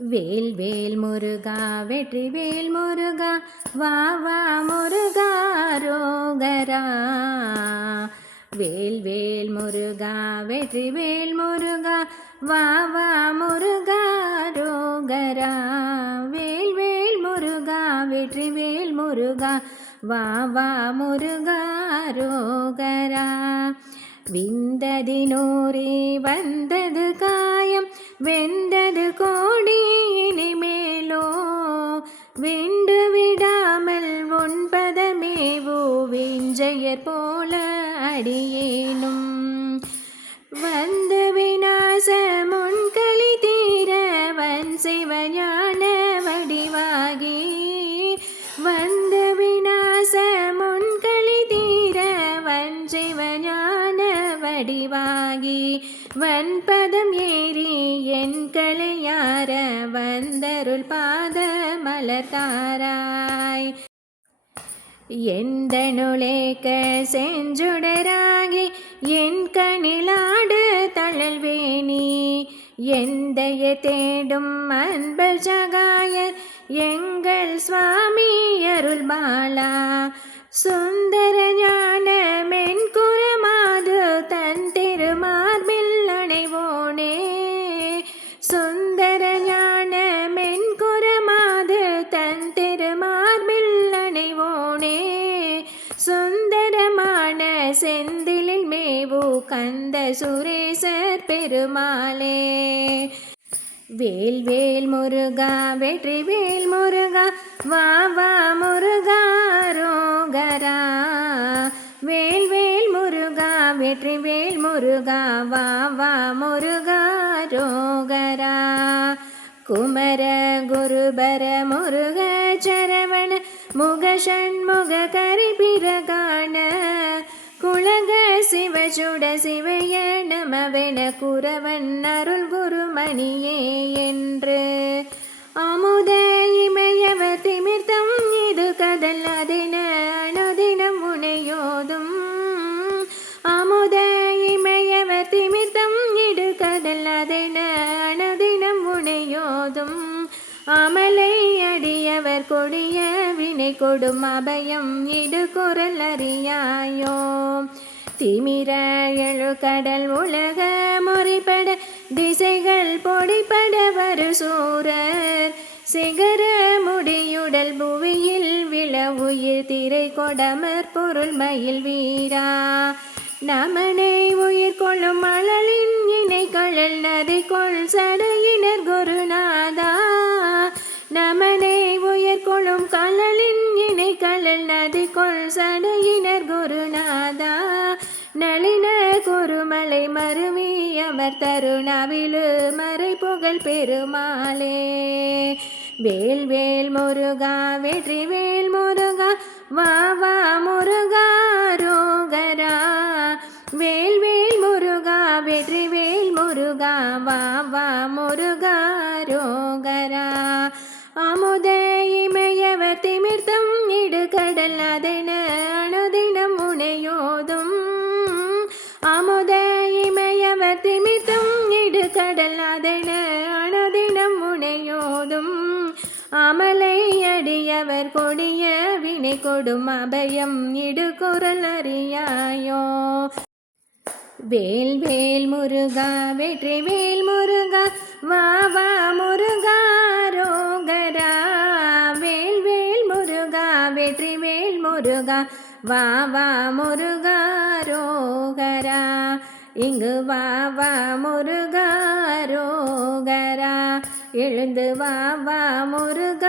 வேல் வேல் முருகா வெற்றி வேல் முருகா வா வா முருகா ரோகரா. வேல் வேல் முருகா வெற்றி வேல் முருகா வா வா முருகா ரோகரா. வேல் வேல் முருகா வெற்றி வேல் முருகா வா வா முருகா ரோகரா. விந்ததினூரே வந்தது கா வெந்தது கோடி இனிமேலோ? விண்டு விடாமல் ஒன்பதமேவோ? வெஞ்சையர் போல அடியேனும். வந்த விநாச முன்களி தீர வன் சிவஞான வடிவாகி வந்த வடிவாகி வன்பதம் ஏறி என் களையார வந்தருள் பாத மலத்தாராய் எந்தனுளேக்க செஞ்சுடராகி என் கணிலாடு தழல்வேணி எந்தைய தேடும் அன்பர் ஜகாயர் எங்கள் சுவாமி அருள் பாலா சுந்தர ஞான செந்திலில் மேவு கந்த சுரேசர் பெருமாளே. வேல் வேல் முருகா வெற்றி வேல் முருகா வா வா முருகா ரோகரா. வேல் வேல் முருகா வெற்றி வேல் முருகா வா வா முருகா ரோகரா. குமர குருபர முருக சரவண முக ஷண்முக கரிபிரகான குலக சிவசுட சிவைய நமவென குரவன் அருள் குருமணியே என்று. அமுத இமயவ திமிர்த்தம் இது கதல் அதென அனுதினம் உனையோதும் அமுத இமயவ திமிர்த்தம் இடு கதல் அதென அனுதினம் உனையோதும் அமலை அடியவர் கொடிய என்னை கொடும் அபயம் இடு குரல் அறியாயோ திமிர எழு கடல் உலக முறிப்பட திசைகள் பொடிப்பட வரு சூரர் சிகர முடியுடல் புவியில் விழ உயிர் திரை கொடமர் பொருள் மயில் வீரா நமனை உயிர் கொள்ளும் மழலின் இணை கழல் நதை கொள் சடையினர் குருநாதா நமனை நளின குருமலை மருவி அமர் தருணாவிலு மறை புகழ் பெருமாளே. வேல் வேல் முருகா வெற்றி வேல் முருகா வா வா முருகா ரோகரா. வேல் வேல் முருகா வெற்றி வேல் முருகா வா வா முருகா ரோகரா. கடல் அதென அனுதினம் முனையோதும். அமலை அடியவர் கொடிய வினை கொடும் அபயம் இடுகுரல் அறியாயோ. வேல் வேல் முருகா வெற்றி வேல் முருகா வா வா முருகா ரோகரா. வேல் வேல் முருகா வெற்றி வேல் முருகா வா வா முருகா ரோகரா. இங்கு வா வா முருகாரோகரா எழுந்து வா வா முருகாரோகரா